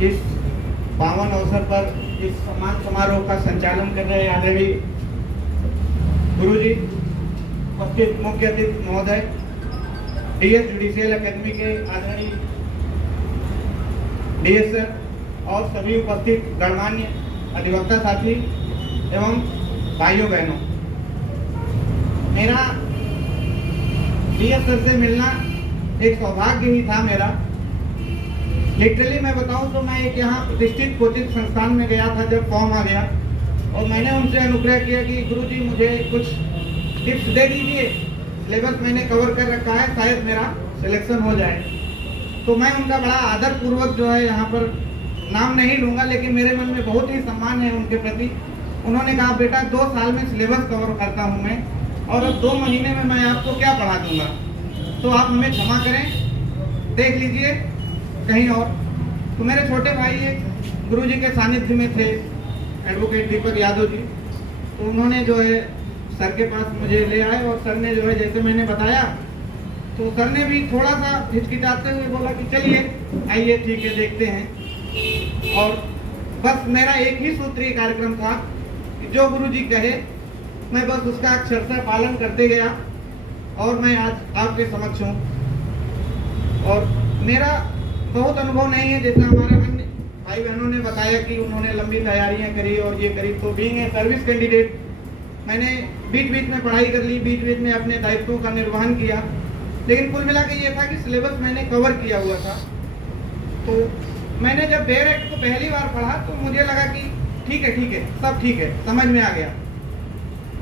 इस पावन अवसर पर इस सम्मान समारोह का संचालन कर रहे आदरणीय गुरुजी, उपस्थित मुख्य अतिथि महोदय, डीएस जुडिशियल अकेडमी के आदरणीय डीएस सर और सभी उपस्थित गणमान्य अधिवक्ता साथी एवं भाइयों बहनों, मेरा डीएस सर से मिलना एक सौभाग्य ही था मेरा। लिटरली मैं बताऊं तो मैं एक यहाँ प्रतिष्ठित कोचिंग संस्थान में गया था जब फॉर्म आ गया, और मैंने उनसे अनुग्रह किया कि गुरुजी मुझे कुछ टिप्स दे दीजिए, सिलेबस मैंने कवर कर रखा है, शायद मेरा सिलेक्शन हो जाए। तो मैं उनका बड़ा आदर पूर्वक जो है यहाँ पर नाम नहीं लूँगा, लेकिन मेरे मन में बहुत ही सम्मान है उनके प्रति। उन्होंने कहा बेटा 2 साल में सिलेबस कवर करता हूँ मैं, और अब 2 महीने में मैं आपको क्या पढ़ा दूँगा, तो आप हमें क्षमा करें, देख लीजिए कहीं और। तो मेरे छोटे भाई एक गुरुजी के सानिध्य में थे, एडवोकेट दीपक यादव जी, तो उन्होंने जो है सर के पास मुझे ले आए, और सर ने जो है जैसे मैंने बताया तो सर ने भी थोड़ा सा हिचकिचाते हुए बोला कि चलिए आइए ठीक है देखते हैं। और बस मेरा एक ही सूत्रीय कार्यक्रम था कि जो गुरुजी कहे मैं बस उसका अक्षरशः पालन करते गया, और मैं आज आपके समक्ष हूँ। और मेरा बहुत अनुभव नहीं है, जैसा हमारे अन्य भाई बहनों ने बताया कि उन्होंने लंबी तैयारियां करी और ये करी। तो बीइंग ए सर्विस कैंडिडेट मैंने बीच बीच में पढ़ाई कर ली, बीच बीच में अपने दायित्वों का निर्वहन किया, लेकिन कुल मिला के ये था कि सिलेबस मैंने कवर किया हुआ था। तो मैंने जब बेयर एक्ट को पहली बार पढ़ा तो मुझे लगा कि ठीक है सब ठीक है, समझ में आ गया।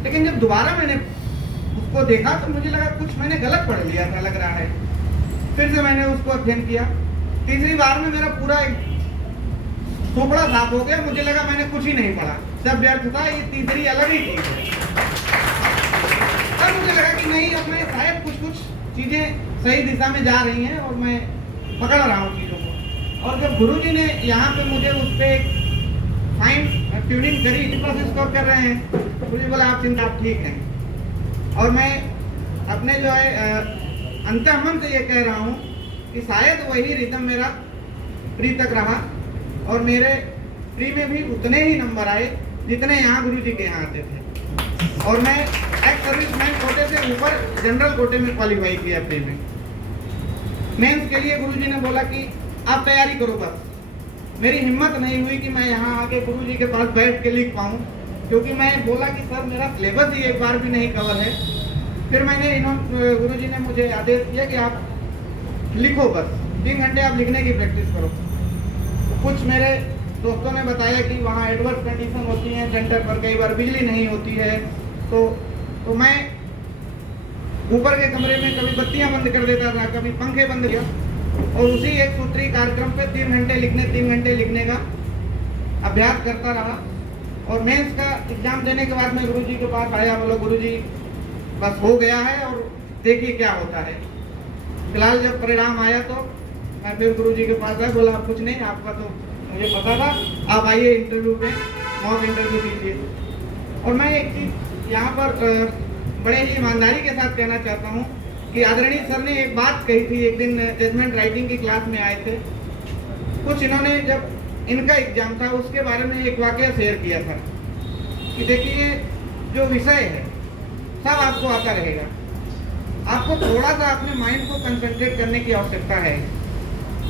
लेकिन जब दोबारा मैंने उसको देखा तो मुझे लगा कुछ मैंने गलत पढ़ लिया था लग रहा है। फिर से मैंने उसको अध्ययन किया। तीसरी बार में मेरा पूरा खोपड़ा साफ हो गया, मुझे लगा मैंने कुछ ही नहीं पढ़ा, सब व्यर्थ था, ये तीसरी अलग ही ठीक है। तब मुझे लगा कि नहीं, अब मैं शायद कुछ चीजें सही दिशा में जा रही हैं और मैं पकड़ रहा हूँ चीजों को। और जब गुरुजी ने यहाँ पे मुझे उस पर एक फाइन ट्यूनिंग करी, प्रोसेस स्कोर कर रहे हैं, गुरुजी बोला आप चिंता आप ठीक हैं। और मैं अपने जो है अंतःमन से ये कह रहा हूँ कि शायद वही रिदम मेरा प्री तक रहा, और मेरे प्री में भी उतने ही नंबर आए जितने यहाँ गुरुजी के यहाँ आते थे। और मैं एक्स सर्विसमैन कोटे से ऊपर जनरल कोटे में क्वालिफाई किया प्री में। मेंस के लिए गुरुजी ने बोला कि आप तैयारी करो बस। मेरी हिम्मत नहीं हुई कि मैं यहाँ आके गुरुजी के पास बैठ के लिख पाऊँ, क्योंकि मैं बोला कि सर मेरा सिलेबस ही एक बार भी नहीं कवर है। फिर मैंने गुरुजी ने मुझे आदेश दिया कि आप लिखो बस, 3 घंटे आप लिखने की प्रैक्टिस करो। तो कुछ मेरे दोस्तों ने बताया कि वहाँ एडवर्स कंडीशन होती है सेंटर पर, कई बार बिजली नहीं होती है, तो मैं ऊपर के कमरे में कभी बत्तियां बंद कर देता था, कभी पंखे बंद किया, और उसी एक सूत्री कार्यक्रम पे 3 घंटे लिखने का अभ्यास करता रहा। और मेंस का एग्जाम देने के बाद मैं गुरुजी के पास आया, बोला गुरुजी बस हो गया है और देखिए क्या होता है। फिलहाल जब परिणाम आया तो मैं फिर गुरुजी के पास आया, बोला कुछ नहीं, आपका तो मुझे पता था, आप आइए इंटरव्यू पे, मॉक इंटरव्यू दीजिए। और मैं एक चीज़ यहाँ पर बड़े ही ईमानदारी के साथ कहना चाहता हूँ कि आदरणीय सर ने एक बात कही थी, एक दिन जजमेंट राइटिंग की क्लास में आए थे, कुछ इन्होंने जब इनका एग्जाम था उसके बारे में एक वाकया शेयर किया था कि देखिए जो विषय है सब आपको आता रहेगा, आपको थोड़ा सा अपने माइंड को कंसंट्रेट करने की आवश्यकता है।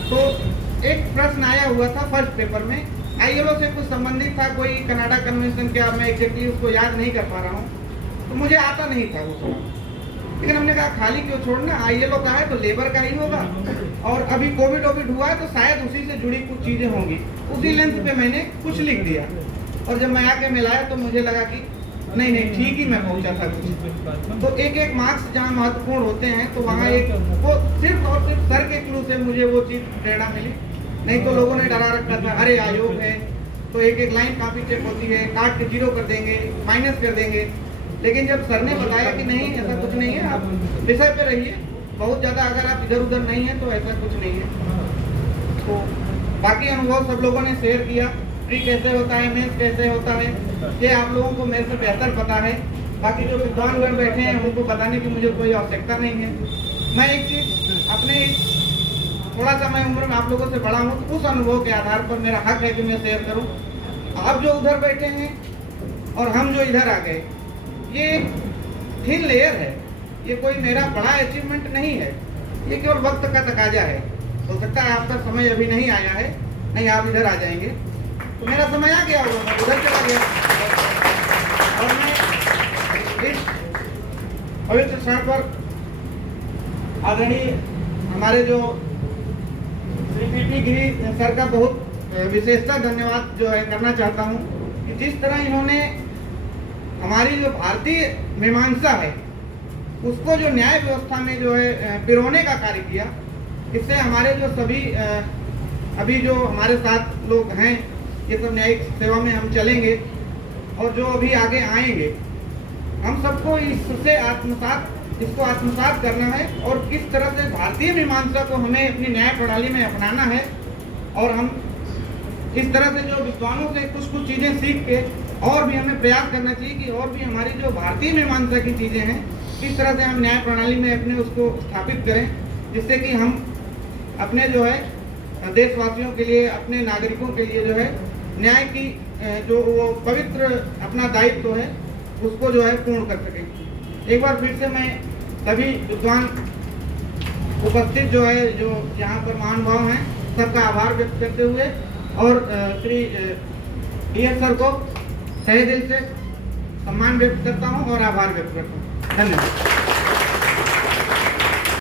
तो एक प्रश्न आया हुआ था फर्स्ट पेपर में, आईएलओ से कुछ संबंधित था, कोई कनाडा कन्वेंशन के, मैं एग्जैक्टली उसको याद नहीं कर पा रहा हूँ, तो मुझे आता नहीं था वो। लेकिन हमने कहा खाली क्यों छोड़ना, आईएलओ का है तो लेबर का ही होगा, और अभी कोविड हुआ है तो शायद उसी से जुड़ी कुछ चीज़ें होंगी। उसी लेंथ पे मैंने कुछ लिख दिया, और जब मैं आके मिलाया तो मुझे लगा कि नहीं ठीक ही मैं पहुंचा था कुछ। तो एक मार्क्स जहाँ महत्वपूर्ण होते हैं तो वहाँ एक वो सिर्फ और सिर्फ सर के थ्रू से मुझे वो चीज़ प्रेरणा मिली। नहीं तो लोगों ने डरा रखा था, अरे आयोग है तो एक लाइन काफ़ी चेक होती है, काट के 0 कर देंगे, माइनस कर देंगे। लेकिन जब सर ने बताया कि नहीं ऐसा कुछ नहीं है, आप विषय पे रहिए, बहुत ज़्यादा अगर आप इधर उधर नहीं है तो ऐसा कुछ नहीं है। तो बाकी अनुभव सब लोगों ने शेयर किया, प्री कैसे होता है, मेंस कैसे होता है, ये आप लोगों को मेरे से बेहतर पता है। बाकी जो विद्वानगण बैठे हैं उनको बताने की मुझे कोई आवश्यकता नहीं है। मैं एक चीज़ अपने थोड़ा सा मैं उम्र में आप लोगों से बड़ा हूँ, तो उस अनुभव के आधार पर मेरा हक है कि मैं शेयर करूँ। आप जो उधर बैठे हैं और हम जो इधर आ गए, ये थिन लेयर है, ये कोई मेरा बड़ा अचीवमेंट नहीं है, ये केवल वक्त का तकाजा है। हो सकता है आपका समय अभी नहीं आया है, नहीं आप इधर आ जाएंगे, तो मेरा समय आ गया होगा, मैं उधर चला गया। और मैं इस पवित्र क्षण पर आदरणीय हमारे जो श्री पीटी गिरी सर का बहुत विशेषता धन्यवाद जो है करना चाहता हूँ कि जिस तरह इन्होंने हमारी जो भारतीय मीमांसा है उसको जो न्याय व्यवस्था में जो है पिरोने का कार्य किया। इससे हमारे जो सभी अभी जो हमारे साथ लोग हैं, ये सब न्यायिक सेवा में हम चलेंगे और जो अभी आगे आएंगे, हम सबको इससे इसको आत्मसात करना है और किस तरह से भारतीय मीमांसा को हमें अपनी न्याय प्रणाली में अपनाना है। और हम इस तरह से जो विद्वानों से कुछ चीज़ें सीख के और भी हमें प्रयास करना चाहिए कि और भी हमारी जो भारतीय मीमांसा की चीज़ें हैं, किस तरह से हम न्याय प्रणाली में अपने उसको स्थापित करें, जिससे कि हम अपने जो है देशवासियों के लिए, अपने नागरिकों के लिए जो है न्याय की जो वो पवित्र अपना दायित्व है उसको जो है पूर्ण कर सकें। एक बार फिर से मैं सभी विद्वान उपस्थित जो है, जो यहाँ पर महानुभाव हैं, सबका आभार व्यक्त करते हुए और श्री डी.एस. सर को तहे दिल से सम्मान व्यक्त करता हूँ और आभार व्यक्त करता हूँ। धन्यवाद।